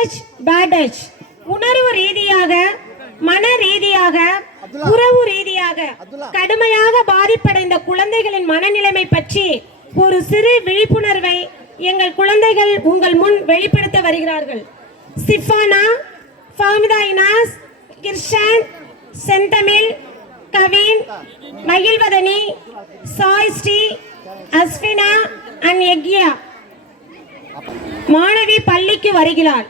Touch bad touch உணர்வு ரீதியாக, மன ரீதியாக, உறவு ரீதியாக கடுமையாக பாதிப்படைந்த குழந்தைகளின் மனநிலைமை பற்றி ஒரு சிறு விழிப்புணர்வை எங்கள் குழந்தைகள் உங்கள் முன் வெளிப்படுத்த வருகிறார்கள். சிஃபானா, ஃபாமிதா இனாஸ், கிர்ஷான், செந்தமிழ், கவின், மகிழ்வதனி, சாய்ஸ்ரீ, அஸ்வினா அண்ட் யக்யா. மாணவி பள்ளிக்கு வருகிறாள்.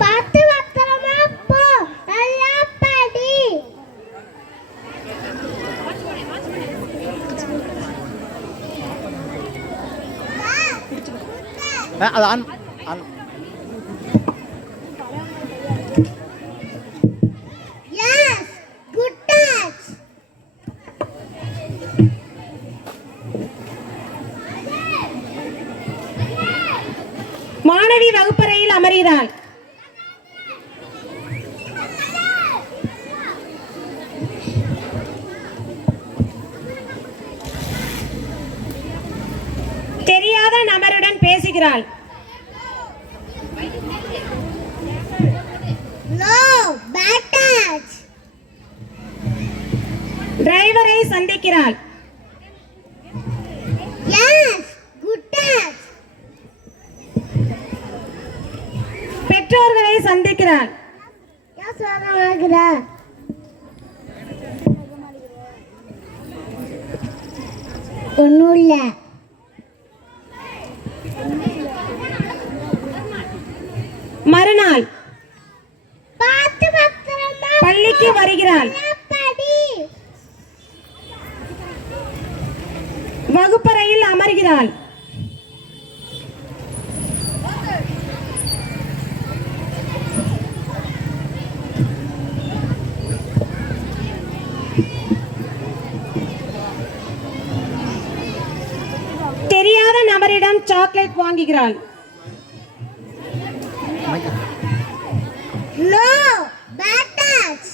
பார்த்து பத்திரமா போ, நல்லா படி. Yes, good touch. மாணவி வகுப்பறையில் அமர்கிறாள். தெரியாத நபருடன் பேசுகிறாள். No, bad touch. டிரைவரை சந்திக்கிறாள். Yes, good touch. பெற்றோர்களை சந்திக்கிறாள். யார் சொல்றாங்க? ஒண்ணும் இல்ல. மறுநாள் பார்த்து பத்திரமா பள்ளிக்கு வருகிறாள். படி. வகுப்பறையில் அமர்கிறாள். தெரியாத நபரிடம் சாக்லேட் வாங்குகிறாள். No, bad touch.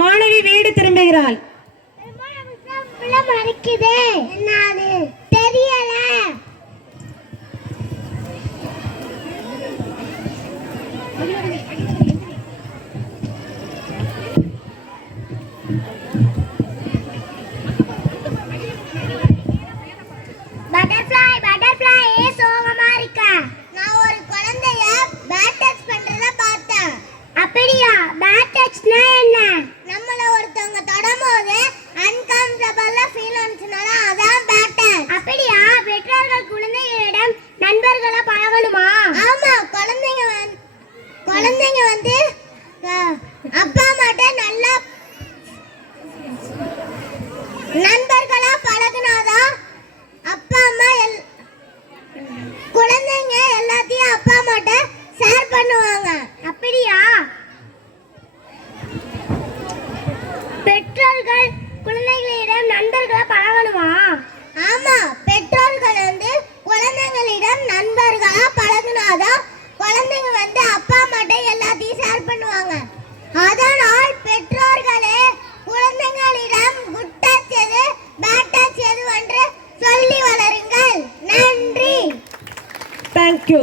மாணவி வீடு திரும்புகிறாள். மறைக்குதே, என்னது தெரியல. பட்டர்ஃப்ளை சோகமா இருக்கா? நான் ஒரு குழந்தைய பேட் டச் பண்றத பார்த்தேன். அப்படியா? பேட் டச்னா என்ன? நம்மள ஒருத்தவங்க தொடும்போது அன்கம்ஃபர்டபிளா ஃபீல் ஆச்சுனா அதான் பேட் டச். அப்படியா? பெற்றோர்கள் குழந்தைகளிடம் நண்பர்களா பழகணுமா? ஆமா, குழந்தைங்க வந்து அப்பா அம்மாட்ட நல்லா நண்பர்களா பழகுனாதான் அப்பா அம்மா குழந்தைங்க எல்லாத்தையும் அப்பா அம்மாட்ட ஷேர் பண்ணுவாங்க. அப்படியா? பெற்றோர்கள் குழந்தைகளிடம் நண்பர்களா பழகணுமா? ஆமா, பெற்றோர்கள் வந்து குழந்தைகளிடம் நண்பர்களா பழகுனாதான் குழந்தைங்க வந்து அப்பா அம்மாட்ட எல்லாத்தையும் ஷேர் பண்ணுவாங்க. அதனால் பெற்றோர்களே குழந்தைகளிடம் குட் டச் எது, பேட் டச் எது என்று சொல்லி வளருங்கள். நன்றி. தேங்க்யூ.